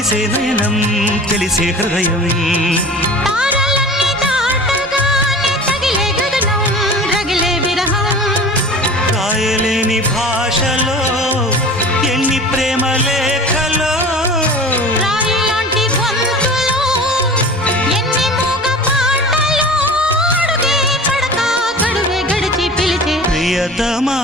కలిసే నయనం తెలిసే హృదయం తారలన్నీ దాటగానే తగిలే గగనం రగిలే విరహం రాయలేని భాషలో ఎన్ని ప్రేమ లేఖలో రాయిలాంటి గొంతులో ఎన్ని మూగ పాటలో అడుగే పడక గడువే గడిచి పిలిచే ప్రియతమా